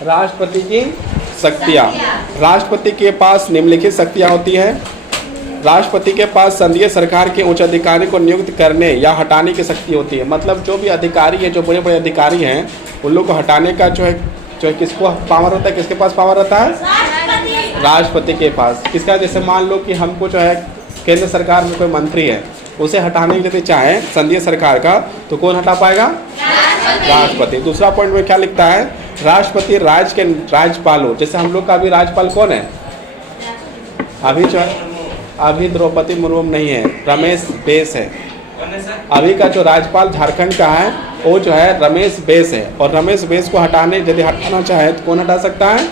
राष्ट्रपति की शक्तियाँ। राष्ट्रपति के पास निम्नलिखित शक्तियाँ होती हैं। राष्ट्रपति के पास संघीय सरकार के उच्च अधिकारी को नियुक्त करने या हटाने की शक्ति होती है। मतलब जो भी अधिकारी है, जो बड़े बड़े अधिकारी हैं, उन लोग को हटाने का जो है किसको पावर होता है, किसके पास पावर रहता है? राष्ट्रपति के पास। किसका? जैसे मान लो कि हमको जो है केंद्र सरकार में कोई मंत्री है, उसे हटाने के लिए चाहे संघीय सरकार का, तो कौन हटा पाएगा? राष्ट्रपति। दूसरा पॉइंट में क्या लिखता है? राष्ट्रपति राज्य के राज्यपाल हो। जैसे हम लोग का अभी राज्यपाल कौन है? अभी जो है अभी द्रौपदी मुर्मू नहीं है, रमेश बैस है। अभी का जो राज्यपाल झारखंड का है वो जो है रमेश बैस है। और रमेश बैस को यदि हटाना चाहे तो कौन हटा सकता है?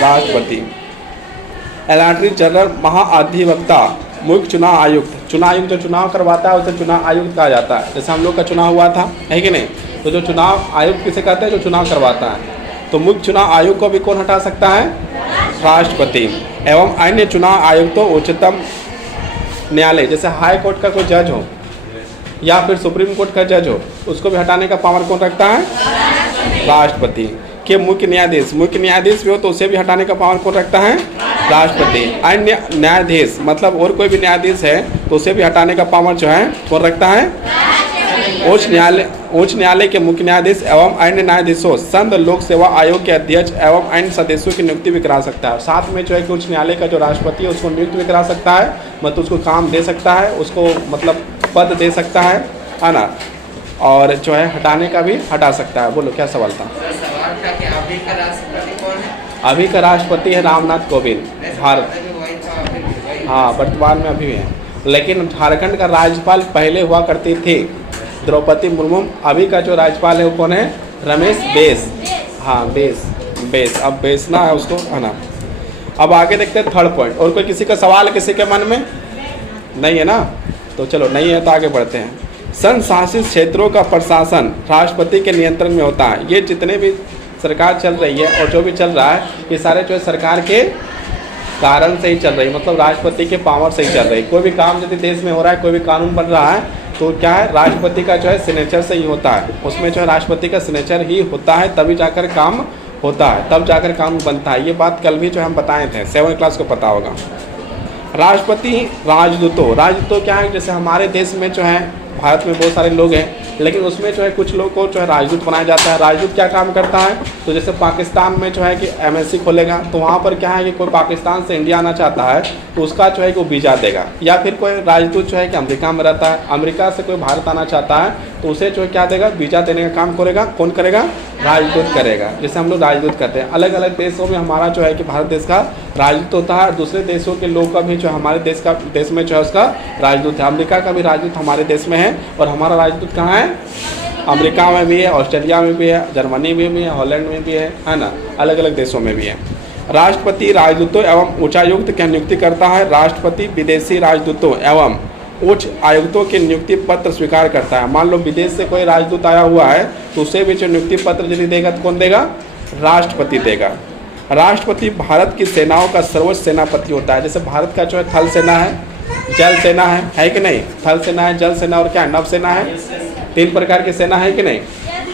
राष्ट्रपति। अटॉर्नी जनरल, महाधिवक्ता, मुख्य चुनाव आयुक्त। चुनाव आयुक्त जो चुनाव करवाता है उसे चुनाव आयुक्त कहा जाता है। जैसे हम लोग का चुनाव हुआ था, है कि नहीं? तो जो चुनाव आयुक्त किसे कहते हैं? जो चुनाव करवाता है। तो मुख्य चुनाव आयुक्त को भी कौन हटा सकता है? राष्ट्रपति। एवं अन्य चुनाव आयुक्तों, उच्चतम न्यायालय, जैसे हाई कोर्ट का कोई जज हो या फिर सुप्रीम कोर्ट का जज हो, उसको भी हटाने का पावर कौन रखता है? राष्ट्रपति। के मुख्य न्यायाधीश भी हो तो उसे भी हटाने का पावर कौन रखता है? राष्ट्रपति। अन्य न्यायाधीश, मतलब और कोई भी न्यायाधीश है तो उसे भी हटाने का पावर जो है कौन रखता है? उच्च न्यायालय के मुख्य न्यायाधीश एवं अन्य न्यायाधीशों, संघ लोक सेवा आयोग के अध्यक्ष एवं अन्य सदस्यों की नियुक्ति भी करा सकता है। साथ में जो है कि उच्च न्यायालय का जो राष्ट्रपति है उसको नियुक्त भी करा सकता है, मतलब उसको काम दे सकता है, उसको मतलब पद दे सकता है ना? और जो है हटाने का भी हटा सकता है। बोलो क्या सवाल था? अभी का राष्ट्रपति है रामनाथ कोविंद, भारत। हाँ, वर्तमान में अभी है। लेकिन झारखंड का राज्यपाल पहले हुआ करती थी द्रौपदी मुर्मू। अभी का जो राज्यपाल है वो कौन है? रमेश बैस। हाँ, बैस। अब बैसना है उसको, है ना? अब आगे देखते हैं थर्ड पॉइंट। और कोई किसी का सवाल किसी के मन में नहीं है ना? तो चलो नहीं है तो आगे बढ़ते हैं। संघ शासित क्षेत्रों का प्रशासन राष्ट्रपति के नियंत्रण में होता है। ये जितने भी सरकार चल रही है और जो भी चल रहा है, ये सारे जो है सरकार के कारण से ही चल रही है, मतलब राष्ट्रपति के पावर से ही चल रही है। कोई भी काम यदि देश में हो रहा है, कोई भी कानून बन रहा है, तो क्या है? राष्ट्रपति का जो है सिग्नेचर से ही होता है। उसमें जो है राष्ट्रपति का सिग्नेचर ही होता है, तभी जाकर काम होता है, तब जाकर कानून बनता है। ये बात कल भी जो हम बताए थे, 7वीं क्लास को पता होगा। राष्ट्रपति राजदूतों क्या है? जैसे हमारे देश में जो है भारत में बहुत सारे लोग हैं, लेकिन उसमें जो है कुछ लोग को जो है राजदूत बनाया जाता है। राजदूत क्या काम करता है? तो जैसे पाकिस्तान में जो है कि एमएससी खोलेगा, तो वहाँ पर क्या है कि कोई पाकिस्तान से इंडिया आना चाहता है तो उसका जो है कि वो वीज़ा देगा। या फिर कोई राजदूत जो है कि अमेरिका में रहता है, अमेरिका से कोई भारत आना चाहता है तो उसे जो है क्या देगा? वीज़ा देने का काम करेगा। कौन करेगा? राजदूत करेगा। जैसे हम लोग राजदूत करते हैं। अलग अलग देशों में हमारा जो है कि भारत देश का राजदूत होता है, और दूसरे देशों के लोग का भी जो हमारे देश में जो है उसका राजदूत है। अमेरिका का भी राजदूत हमारे देश में है, और हमारा राजदूत कहाँ है? अमेरिका में भी है, ऑस्ट्रेलिया में भी है, जर्मनी में भी है, हॉलैंड में भी है ना? अलग अलग देशों में भी है। राष्ट्रपति राजदूतों एवं उच्चायुक्त की नियुक्ति करता है। राष्ट्रपति विदेशी राजदूतों एवं उच्च आयुक्तों के नियुक्ति पत्र स्वीकार करता है। मान लो विदेश से कोई राजदूत आया हुआ है तो उसे भी जो नियुक्ति पत्र यदि देगा तो कौन देगा? राष्ट्रपति देगा। राष्ट्रपति भारत की सेनाओं का सर्वोच्च सेनापति होता है। जैसे भारत का जो है थल सेना है, जल सेना है कि नहीं? थल सेना है, जल सेना और क्या नभ सेना है। 3 प्रकार की सेना है कि नहीं?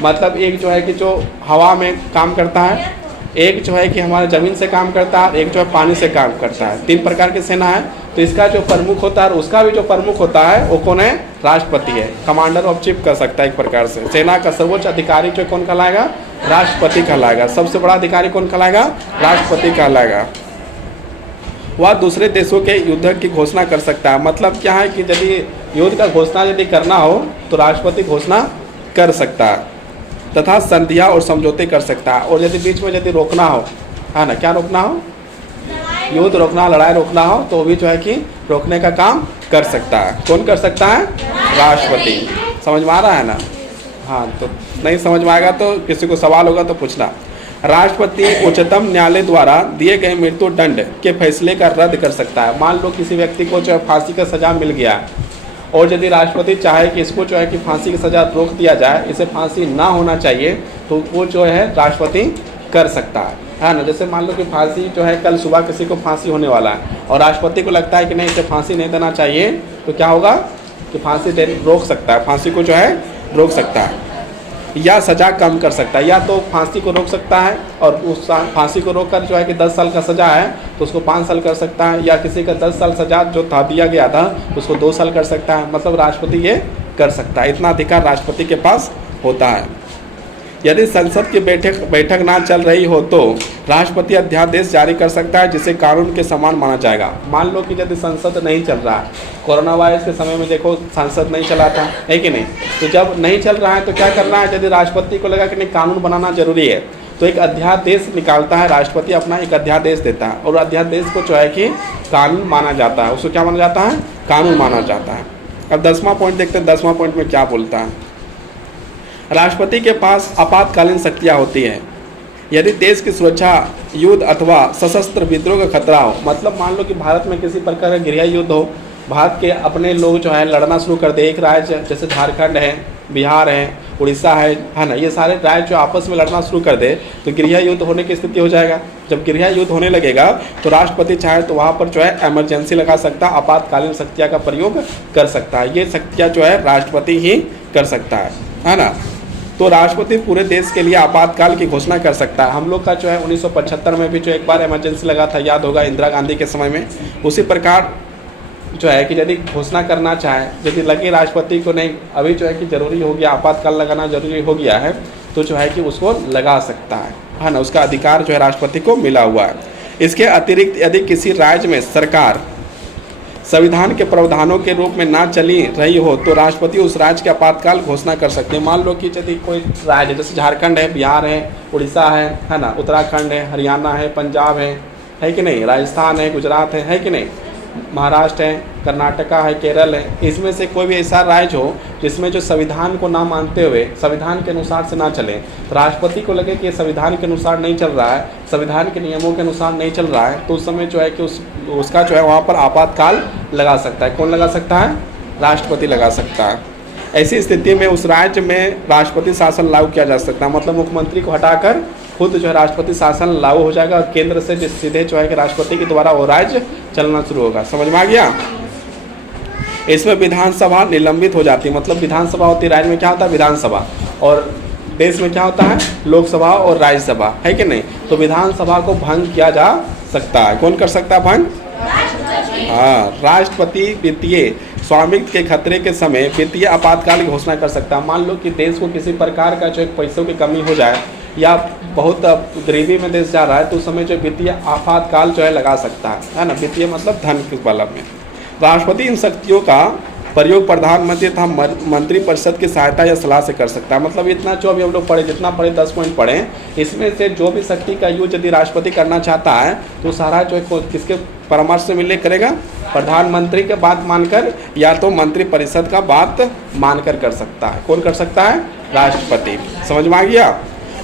मतलब एक जो है कि जो हवा में काम करता है, एक जो है कि हमारे ज़मीन से काम करता है, एक जो है पानी से काम करता है। 3 प्रकार की सेना है। तो इसका जो प्रमुख होता है, उसका भी जो प्रमुख होता है वो कौन है? राष्ट्रपति है। कमांडर ऑफ चीफ कर सकता है एक प्रकार से। सेना का सर्वोच्च अधिकारी जो कौन कहलाएगा? राष्ट्रपति कहलाएगा। सबसे बड़ा अधिकारी कौन कहलाएगा? राष्ट्रपति कहलाएगा। वह दूसरे देशों के युद्ध की घोषणा कर सकता है। मतलब क्या है कि यदि युद्ध का घोषणा यदि करना हो तो राष्ट्रपति घोषणा कर सकता है, तथा संधियाँ और समझौते कर सकता है। और यदि बीच में यदि रोकना हो, है ना? क्या रोकना हो? युद्ध रोकना, लड़ाई रोकना हो तो भी जो है कि रोकने का काम कर सकता है। कौन कर सकता है? राष्ट्रपति। समझ में आ रहा है ना? हाँ, तो नहीं समझ में आएगा तो किसी को सवाल होगा तो पूछना। राष्ट्रपति उच्चतम न्यायालय द्वारा दिए गए मृत्यु दंड के फैसले का रद्द कर सकता है। मान लो किसी व्यक्ति को जो है फांसी का सज़ा मिल गया और यदि राष्ट्रपति चाहे कि इसको जो है कि फांसी की सज़ा रोक दिया जाए, इसे फांसी ना होना चाहिए, तो वो जो है राष्ट्रपति कर सकता है ना? जैसे मान लो कि फांसी जो है कल सुबह किसी को फांसी होने वाला है और राष्ट्रपति को लगता है कि नहीं, इसे फांसी नहीं देना चाहिए, तो क्या होगा कि फांसी रोक सकता है, फांसी को जो है रोक सकता है। या सज़ा कम कर सकता है, या तो फांसी को रोक सकता है और उस फांसी को रोक कर जो है कि 10 साल का सज़ा है तो उसको 5 साल कर सकता है, या किसी का 10 साल सज़ा जो था दिया गया था उसको 2 साल कर सकता है। मतलब राष्ट्रपति ये कर सकता है, इतना अधिकार राष्ट्रपति के पास होता है। यदि संसद की बैठक ना चल रही हो तो राष्ट्रपति अध्यादेश जारी कर सकता है जिसे कानून के समान माना जाएगा। मान लो कि यदि संसद नहीं चल रहा है, कोरोना वायरस के समय में देखो संसद नहीं चला था, है कि नहीं, तो जब नहीं चल रहा है तो क्या करना है, यदि राष्ट्रपति को लगा कि नहीं कानून बनाना जरूरी है तो एक अध्यादेश निकालता है, राष्ट्रपति अपना एक अध्यादेश देता है और अध्यादेश को जो है कि कानून माना जाता है, उसको क्या माना जाता है, कानून माना जाता है। अब 10वां पॉइंट देखते हैं, 10वां पॉइंट में क्या बोलता है। राष्ट्रपति के पास आपातकालीन शक्तियाँ होती हैं यदि देश की सुरक्षा, युद्ध अथवा सशस्त्र विद्रोह का खतरा हो। मतलब मान लो कि भारत में किसी प्रकार का गृह युद्ध हो, भारत के अपने लोग जो है लड़ना शुरू कर दे, एक राज्य जैसे झारखंड है, बिहार है, उड़ीसा है ना, ये सारे राज्य जो आपस में लड़ना शुरू कर दे तो गृह युद्ध होने की स्थिति हो जाएगा। जब गृह युद्ध होने लगेगा तो राष्ट्रपति चाहे तो वहाँ पर जो है इमरजेंसी लगा सकता है, आपातकालीन शक्तियाँ का प्रयोग कर सकता है। ये शक्तियाँ जो है राष्ट्रपति ही कर सकता है ना। तो राष्ट्रपति पूरे देश के लिए आपातकाल की घोषणा कर सकता है। हम लोग का जो है 1975 में भी जो एक बार इमरजेंसी लगा था, याद होगा, इंदिरा गांधी के समय में। उसी प्रकार जो है कि यदि घोषणा करना चाहे, यदि लगे राष्ट्रपति को नहीं अभी जो है कि ज़रूरी हो गया, आपातकाल लगाना जरूरी हो गया है, तो जो है कि उसको लगा सकता है ना। उसका अधिकार जो है राष्ट्रपति को मिला हुआ है। इसके अतिरिक्त यदि किसी राज्य में सरकार संविधान के प्रावधानों के रूप में ना चली रही हो तो राष्ट्रपति उस राज्य के आपातकाल घोषणा कर सकते हैं। मान लो कि यदि कोई राज्य जैसे झारखंड है, बिहार है, उड़ीसा है ना, उत्तराखंड है, हरियाणा है, पंजाब है कि नहीं, राजस्थान है, गुजरात है कि नहीं, महाराष्ट्र है, कर्नाटका है, केरल है, इसमें से कोई भी ऐसा राज्य हो जिसमें जो संविधान को ना मानते हुए संविधान के अनुसार से ना चले, तो राष्ट्रपति को लगे कि संविधान के अनुसार नहीं चल रहा है, संविधान के नियमों के अनुसार नहीं चल रहा है, तो उस समय जो है कि उसका जो है वहाँ पर आपातकाल लगा सकता है। कौन लगा सकता है, राष्ट्रपति लगा सकता है। ऐसी स्थिति में उस राज्य में राष्ट्रपति शासन लागू किया जा सकता है। मतलब मुख्यमंत्री को हटाकर खुद जो है राष्ट्रपति शासन लागू हो जाएगा और केंद्र से सीधे जो है कि राष्ट्रपति के द्वारा वो राज्य चलना शुरू होगा। समझ में आ गया। इसमें विधानसभा निलंबित हो जाती है। मतलब विधानसभा होती है, राज्य में क्या होता है, विधानसभा, और देश में क्या होता है, लोकसभा और राज्यसभा, है कि नहीं। तो विधानसभा को भंग किया जा सकता है। कौन कर सकता है भंग, हाँ, राष्ट्रपति वित्तीय स्वामित्व के खतरे के समय वित्तीय आपातकाल की घोषणा कर सकता है। मान लो कि देश को किसी प्रकार का जो एक पैसों की कमी हो जाए या बहुत गरीबी में देश जा रहा है तो उस समय जो वित्तीय आपातकाल जो है लगा सकता है ना। वित्तीय मतलब धन के बल में। राष्ट्रपति इन शक्तियों का प्रयोग प्रधानमंत्री तथा मंत्री परिषद की सहायता या सलाह से कर सकता है। मतलब इतना जो अभी हम लोग पढ़े, जितना पढ़े 10 पॉइंट पढ़े, इसमें से जो भी शक्ति का यूज यदि राष्ट्रपति करना चाहता है तो सारा जो है किसके परामर्श से मिलकर करेगा, प्रधानमंत्री के बात मानकर या तो मंत्री परिषद का बात मानकर कर सकता है। कौन कर सकता है, राष्ट्रपति। समझ में आ गया।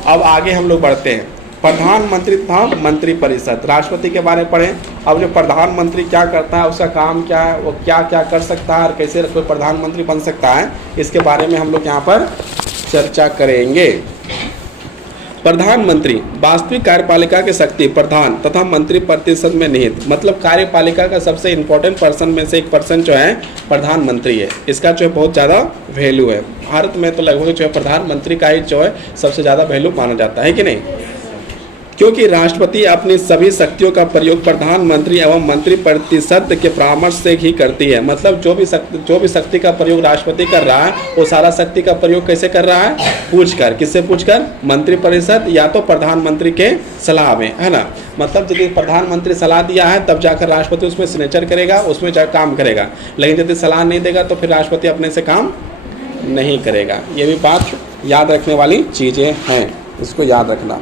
अब आगे हम लोग बढ़ते हैं। प्रधानमंत्री तथा मंत्री परिषद, राष्ट्रपति के बारे में पढ़ें। अब जो प्रधानमंत्री क्या करता है, उसका काम क्या है, वो क्या क्या कर सकता है और कैसे कोई प्रधानमंत्री बन सकता है, इसके बारे में हम लोग यहाँ पर चर्चा करेंगे। प्रधानमंत्री वास्तविक कार्यपालिका की शक्ति प्रधान तथा मंत्री परिषद में निहित। मतलब कार्यपालिका का सबसे इम्पोर्टेंट पर्सन में से एक पर्सन जो है प्रधानमंत्री है। इसका जो है बहुत ज़्यादा वैल्यू है। भारत में तो लगभग जो है प्रधानमंत्री का ही जो है सबसे ज़्यादा वैल्यू माना जाता है कि नहीं, क्योंकि राष्ट्रपति अपनी सभी शक्तियों का प्रयोग प्रधानमंत्री एवं मंत्री परिषद के परामर्श से ही करती है। मतलब जो भी शक्ति का प्रयोग राष्ट्रपति कर रहा है वो सारा शक्ति का प्रयोग कैसे कर रहा है, पूछकर। किससे पूछकर, मंत्री परिषद या तो प्रधानमंत्री के सलाह में, है ना। मतलब यदि प्रधानमंत्री सलाह दिया है तब जाकर राष्ट्रपति उसमें सिग्नेचर करेगा, उसमें जाकर काम करेगा। लेकिन यदि सलाह नहीं देगा तो फिर राष्ट्रपति अपने से काम नहीं करेगा। ये भी बात याद रखने वाली चीज़ें हैं, इसको याद रखना।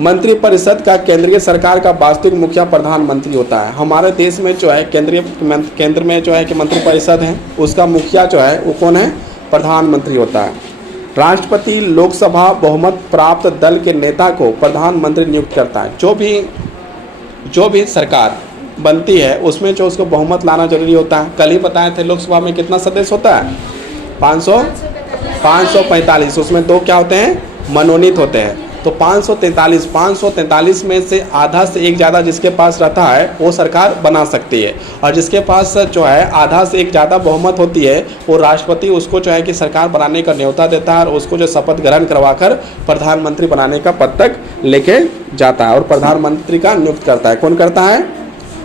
मंत्री परिषद का केंद्रीय सरकार का वास्तविक मुखिया प्रधानमंत्री होता है। हमारे देश में जो है केंद्र में जो है कि मंत्री परिषद है, उसका मुखिया जो है वो कौन है, प्रधानमंत्री होता है। राष्ट्रपति लोकसभा बहुमत प्राप्त दल के नेता को प्रधानमंत्री नियुक्त करता है। जो भी सरकार बनती है उसमें जो उसको बहुमत लाना जरूरी होता है। कल ही बताए थे लोकसभा में कितना सदस्य होता है, 545। उसमें 2 क्या होते हैं, मनोनीत होते हैं। तो 543 में से आधा से एक ज़्यादा जिसके पास रहता है वो सरकार बना सकती है, और जिसके पास जो है आधा से एक ज़्यादा बहुमत होती है वो राष्ट्रपति उसको जो है कि सरकार बनाने का न्योता देता है और उसको जो शपथ ग्रहण करवाकर प्रधानमंत्री बनाने का पद तक लेके जाता है और प्रधानमंत्री का नियुक्त करता है। कौन करता है?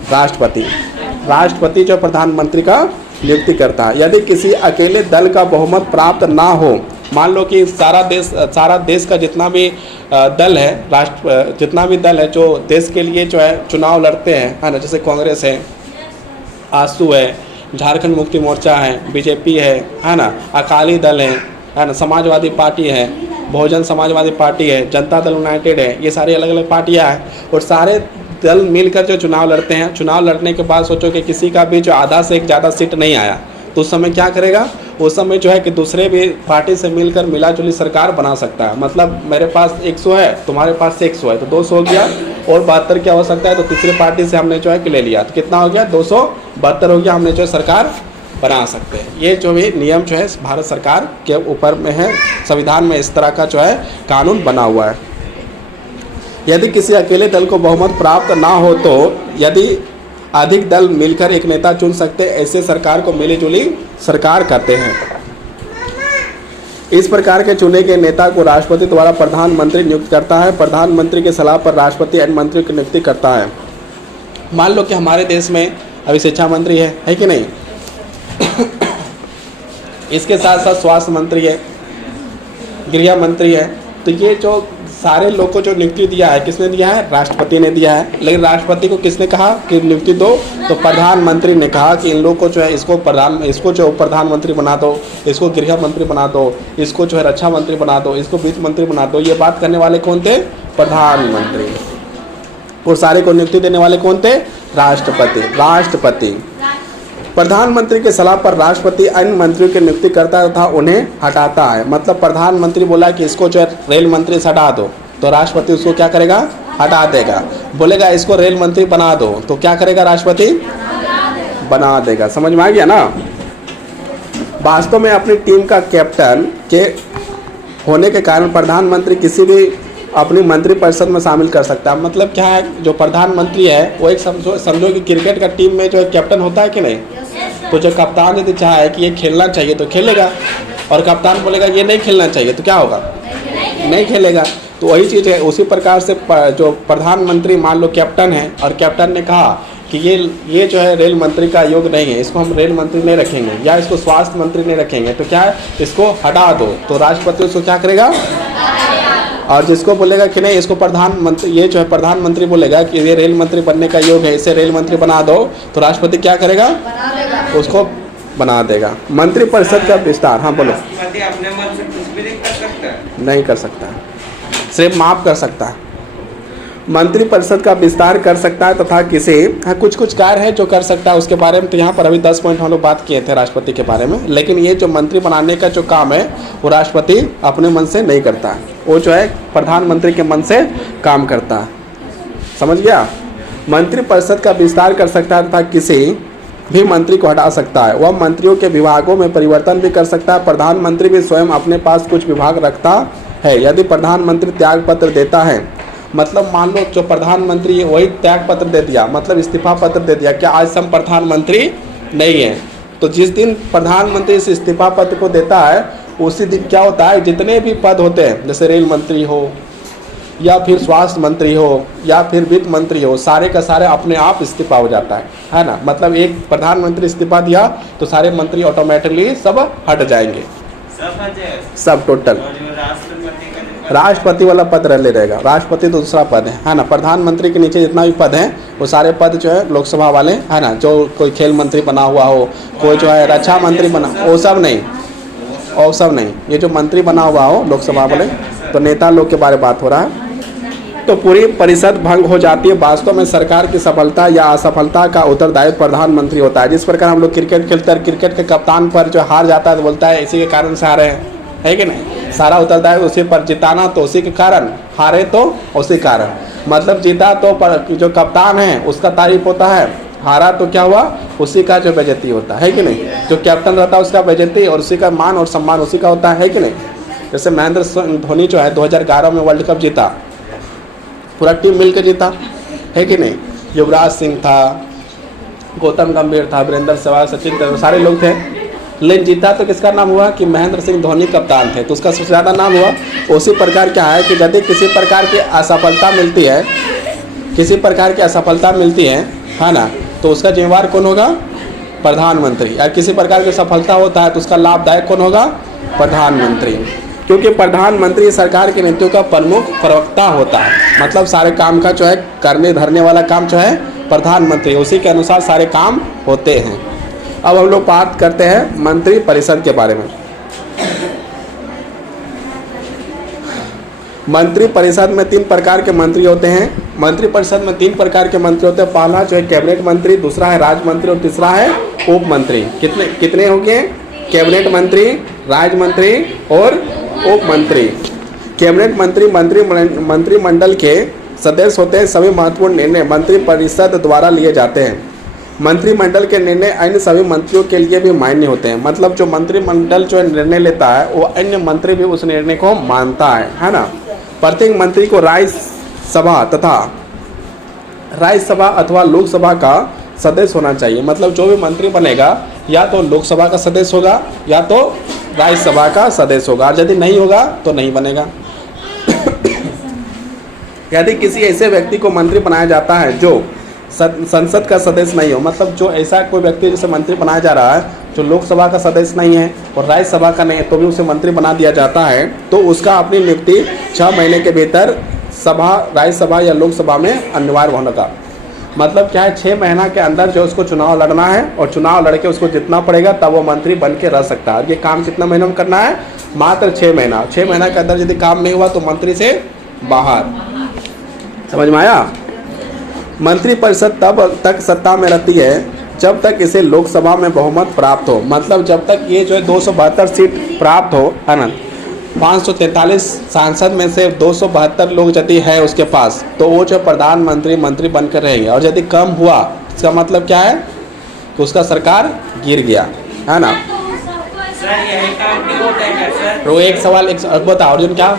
राष्ट्रपति जो प्रधानमंत्री का नियुक्ति करता है। यदि किसी अकेले दल का बहुमत प्राप्त ना हो, मान लो कि सारा देश का जितना भी दल है, जितना भी दल है जो देश के लिए जो है चुनाव लड़ते हैं, है ना, जैसे कांग्रेस है, आजसू है, झारखंड मुक्ति मोर्चा है, बीजेपी है ना, अकाली दल है ना, समाजवादी पार्टी है, बहुजन समाजवादी पार्टी है, जनता दल यूनाइटेड है, ये सारी अलग अलग पार्टियाँ हैं और सारे दल मिलकर जो चुनाव लड़ते हैं। चुनाव लड़ने के बाद सोचो कि किसी का भी जो आधा से एक ज़्यादा सीट नहीं आया तो उस समय क्या करेगा? उस समय जो है कि दूसरे भी पार्टी से मिलकर मिलाजुली सरकार बना सकता है। मतलब मेरे पास 100 है, तुम्हारे पास 100 है, तो 200 हो गया और 72 क्या हो सकता है? तो तीसरी पार्टी से हमने जो है कि ले लिया, तो कितना हो गया? 272 हो गया, हमने जो है सरकार बना सकते हैं। ये जो भी नियम जो है भारत सरकार के ऊपर में है, संविधान में इस तरह का जो है कानून बना हुआ है। यदि किसी अकेले दल को बहुमत प्राप्त ना हो तो यदि अधिक दल मिलकर एक नेता चुन सकते, ऐसे सरकार को मिली जुली सरकार कहते हैं। इस प्रकार के चुने गए नेता को राष्ट्रपति द्वारा प्रधानमंत्री नियुक्त करता है। प्रधानमंत्री की सलाह पर राष्ट्रपति अन्य मंत्रियों की नियुक्ति करता है। मान लो कि हमारे देश में अभी शिक्षा मंत्री है कि नहीं इसके साथ साथ स्वास्थ्य मंत्री है, गृह मंत्री है, तो ये जो सारे लोग को जो नियुक्ति दिया है किसने दिया है? राष्ट्रपति ने दिया है। लेकिन राष्ट्रपति को किसने कहा कि नियुक्ति दो? तो प्रधानमंत्री ने कहा कि इन लोग को जो है इसको जो प्रधानमंत्री बना दो, इसको गृह मंत्री बना दो, इसको जो है रक्षा मंत्री बना दो, इसको वित्त मंत्री बना दो। ये बात करने वाले कौन थे? प्रधानमंत्री। और सारे को नियुक्ति देने वाले कौन थे? राष्ट्रपति। प्रधानमंत्री की सलाह पर राष्ट्रपति अन्य मंत्रियों की नियुक्ति करता तथा उन्हें हटाता है। मतलब प्रधानमंत्री बोला कि इसको जो है रेल मंत्री से हटा दो, तो राष्ट्रपति उसको क्या करेगा? हटा देगा। बोलेगा इसको रेल मंत्री बना दो, तो क्या करेगा? राष्ट्रपति बना देगा। समझ में आ गया ना? वास्तव में अपनी टीम का कैप्टन के होने के कारण प्रधानमंत्री किसी भी अपनी मंत्रिपरिषद में शामिल कर सकता है। मतलब क्या है, जो प्रधानमंत्री है वो एक समझो कि क्रिकेट का टीम में जो है कैप्टन होता है कि नहीं, तो जो कप्तान यदि चाहे कि ये खेलना चाहिए तो खेलेगा, और कप्तान बोलेगा ये नहीं खेलना चाहिए तो क्या होगा? नहीं खेलेगा। तो वही चीज़ है। उसी प्रकार से जो प्रधानमंत्री मान लो कैप्टन है और कैप्टन ने कहा कि ये जो है रेल मंत्री का योग नहीं है, इसको हम रेल मंत्री नहीं रखेंगे या इसको स्वास्थ्य मंत्री नहीं रखेंगे, तो क्या है, इसको हटा दो, तो राष्ट्रपति उसको क्या करेगा? और जिसको बोलेगा कि नहीं इसको प्रधानमंत्री, ये जो है प्रधानमंत्री बोलेगा कि ये रेल मंत्री बनने का योग है, इसे रेल मंत्री बना दो, तो राष्ट्रपति क्या करेगा? उसको बना देगा। मंत्रिपरिषद का विस्तार, हाँ बोलो। अपने मन से कुछ भी नहीं कर सकता? नहीं कर सकता, सिर्फ माफ कर सकता है। मंत्रिपरिषद का विस्तार कर सकता है तथा किसी कुछ कार्य है जो कर सकता है, उसके बारे में तो यहाँ पर अभी 10 पॉइंट हम लोग बात किए थे राष्ट्रपति के बारे में। लेकिन ये जो मंत्री बनाने का जो काम है वो राष्ट्रपति अपने मन से नहीं करता है, वो जो है प्रधानमंत्री के मन से काम करता है। समझ गया? मंत्रिपरिषद का विस्तार कर सकता है तथा किसी भी मंत्री को हटा सकता है। वह मंत्रियों के विभागों में परिवर्तन भी कर सकता है। प्रधानमंत्री भी स्वयं अपने पास कुछ विभाग रखता है। यदि प्रधानमंत्री त्याग पत्र देता है, मतलब मान लो जो प्रधानमंत्री है वही त्याग पत्र दे दिया, मतलब इस्तीफा पत्र दे दिया, क्या आज हम प्रधानमंत्री नहीं है, तो जिस दिन प्रधानमंत्री इस इस्तीफा पत्र को देता है उसी दिन क्या होता है, जितने भी पद होते हैं जैसे रेल मंत्री हो या फिर स्वास्थ्य मंत्री हो या फिर वित्त मंत्री हो, सारे का सारे अपने आप इस्तीफा हो जाता है ना। मतलब एक प्रधानमंत्री इस्तीफा दिया तो सारे मंत्री ऑटोमेटिकली सब हट जाएंगे, सब टोटल। राष्ट्रपति वाला पद रह रहेगा, राष्ट्रपति तो दूसरा पद है ना। प्रधानमंत्री के नीचे जितना भी पद है वो सारे पद जो है लोकसभा वाले है ना। जो कोई खेल मंत्री बना हुआ हो, कोई जो है रक्षा मंत्री बना, वो सब नहीं, और सब नहीं, ये जो मंत्री बना हुआ हो लोकसभा वाले, तो नेता लोग के बारे में बात हो रहा है। तो पूरी परिषद भंग हो जाती है। वास्तव में सरकार की सफलता या असफलता का उत्तरदायित्व प्रधानमंत्री होता है। जिस प्रकार हम लोग क्रिकेट खेलते हैं, क्रिकेट के कप्तान पर जो हार जाता है तो बोलता है इसी के कारण से हारे हैं, है कि नहीं? सारा उत्तरदायित्व उसी पर, जिताना तो उसी के कारण, हारे तो उसी कारण। मतलब जीता तो जो कप्तान है उसका तारीफ होता है, हारा तो क्या हुआ, उसी का जो बेइज्जती होता है कि नहीं? जो कैप्टन रहता है उसका बेइज्जती और उसी का मान और सम्मान उसी का होता है कि नहीं? जैसे महेंद्र सिंह धोनी जो है 2011 में वर्ल्ड कप जीता, पूरा टीम मिलकर जीता, है कि नहीं। युवराज सिंह था, गौतम गंभीर था, वीरेंद्र सहवाग, सचिन तेंदुलकर, सारे लोग थे, लेकिन जीता तो किसका नाम हुआ कि महेंद्र सिंह धोनी कप्तान थे, तो उसका सबसे ज़्यादा नाम हुआ। उसी प्रकार क्या है कि यदि किसी प्रकार की असफलता मिलती है, किसी प्रकार की असफलता मिलती है ना, तो उसका जिम्मेवार कौन होगा, प्रधानमंत्री। या किसी प्रकार की सफलता होता है तो उसका लाभदायक कौन होगा, प्रधानमंत्री, क्योंकि प्रधानमंत्री सरकार की नीतियों का प्रमुख प्रवक्ता होता है। मतलब सारे काम का जो है करने धरने वाला काम जो है प्रधानमंत्री, उसी के अनुसार सारे काम होते हैं। अब हम लोग बात करते हैं मंत्री परिषद के बारे में। मंत्री परिषद में 3 प्रकार के मंत्री होते हैं। मंत्री परिषद में 3 प्रकार के मंत्री होते हैं। पहला जो है कैबिनेट मंत्री, दूसरा है राज्य मंत्री और तीसरा है उप मंत्री। कितने हो गए, कैबिनेट मंत्री, राज्य मंत्री और उप मंत्री। कैबिनेट मंत्री मंत्रिमंडल के सदस्य होते हैं। सभी महत्वपूर्ण निर्णय मंत्री परिषद द्वारा लिए जाते हैं। मंत्रिमंडल के निर्णय अन्य सभी मंत्रियों के लिए भी मान्य होते हैं। मतलब जो मंत्रिमंडल जो निर्णय लेता है वो अन्य मंत्री भी उस निर्णय को मानता है ना। प्रत्येक मंत्री को राज्यसभा अथवा लोकसभा का सदस्य होना चाहिए। मतलब जो भी मंत्री बनेगा या तो लोकसभा का सदस्य होगा या तो राज्यसभा का सदस्य होगा, और यदि नहीं होगा तो नहीं बनेगा। यदि किसी ऐसे व्यक्ति को मंत्री बनाया जाता है जो संसद का सदस्य नहीं हो, मतलब जो ऐसा कोई व्यक्ति जिसे मंत्री बनाया जा रहा है जो लोकसभा का सदस्य नहीं है और राज्यसभा का नहीं है, तो भी उसे मंत्री बना दिया जाता है, तो उसका अपनी नियुक्ति 6 महीने के भीतर राज्यसभा या लोकसभा में अनिवार्य होने का मतलब क्या है, 6 महीना के अंदर जो उसको चुनाव लड़ना है और चुनाव लड़के उसको जितना पड़ेगा तब वो मंत्री बन के रह सकता है। ये काम कितना महीनों में करना है, मात्र 6 महीना। 6 महीना के अंदर यदि काम नहीं हुआ तो मंत्री से बाहर। समझ में आया। मंत्री परिषद तब तक सत्ता में रहती है जब तक इसे लोकसभा में बहुमत प्राप्त हो। मतलब जब तक ये जो है 272 सीट प्राप्त हो, है ना, 543 सांसद में से 272 लोग यदि है उसके पास, तो वो जो प्रधानमंत्री मंत्री बनकर रहेंगे। और यदि कम हुआ इसका मतलब क्या है कि उसका सरकार गिर गया, है ना। सर यही काउंटिंग होता है क्या सर? तो एक सवाल बताओ अर्जुन, क्या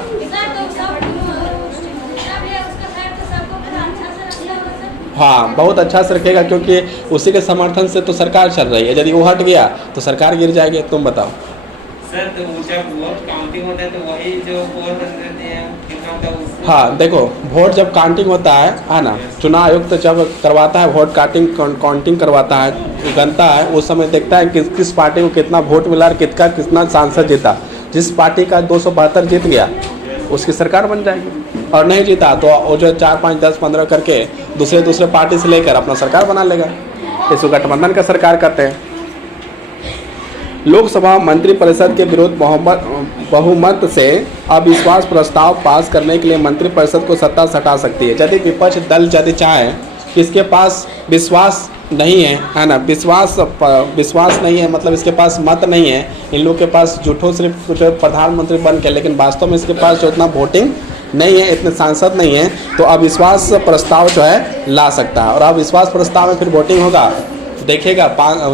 हाँ बहुत अच्छा से रखेगा, क्योंकि उसी के समर्थन से तो सरकार चल रही है। यदि वो हट गया तो सरकार गिर जाएगी। तुम बताओ सर। तो जब वोट काउंटिंग होता है तो वही जो वोट देते हैं कितना होता है उसको? हाँ देखो, वोट जब काउंटिंग होता है ना, चुनाव आयुक्त तो जब करवाता है वोट काउंटिंग करवाता है, गणता है, उस समय देखता है किस पार्टी को कितना वोट मिला और कितना सांसद जीता। जिस पार्टी का 272 जीत गया उसकी सरकार बन जाएगी, और नहीं जीता तो वो जो 4, 5, 10, 15 करके दूसरे पार्टी से लेकर अपना सरकार बना लेगा। इसको गठबंधन का सरकार कहते हैं। लोकसभा मंत्रिपरिषद के विरुद्ध बहुमत से अविश्वास प्रस्ताव पास करने के लिए मंत्रिपरिषद को सत्ता से हटा सकती है। यदि विपक्ष दल यदि चाहे कि इसके पास विश्वास नहीं है ना, विश्वास नहीं है, मतलब इसके पास मत नहीं है, इन लोग के पास झूठों सिर्फ कुछ प्रधानमंत्री बन के, लेकिन वास्तव में इसके पास जो उतना वोटिंग नहीं है, इतने सांसद नहीं है, तो अविश्वास प्रस्ताव जो है ला सकता है। और अविश्वास प्रस्ताव में फिर वोटिंग होगा, देखेगा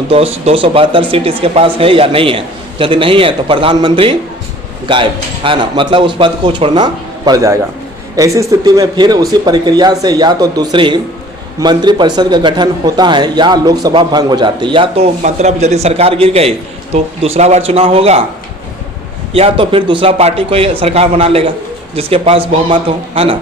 272 सीट इसके पास है या नहीं है। यदि नहीं है तो प्रधानमंत्री गायब, है ना, मतलब उस पद को छोड़ना पड़ जाएगा। ऐसी स्थिति में फिर उसी प्रक्रिया से या तो दूसरी मंत्रिपरिषद का गठन होता है या लोकसभा भंग हो जाती है। या तो मतलब यदि सरकार गिर गई तो दूसरा बार चुनाव होगा, या तो फिर दूसरा पार्टी कोई सरकार बना लेगा जिसके पास बहुमत हो, है ना,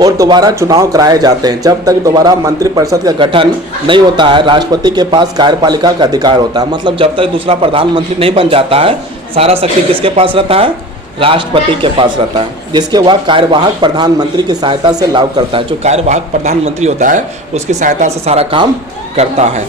और दोबारा चुनाव कराए जाते हैं। जब तक दोबारा मंत्रिपरिषद का गठन नहीं होता है, राष्ट्रपति के पास कार्यपालिका का अधिकार होता है। मतलब जब तक दूसरा प्रधानमंत्री नहीं बन जाता है, सारा शक्ति किसके पास रहता है, राष्ट्रपति के पास रहता है, जिसके वह कार्यवाहक प्रधानमंत्री की सहायता से लागू करता है। जो कार्यवाहक प्रधानमंत्री होता है उसकी सहायता से सारा काम करता है।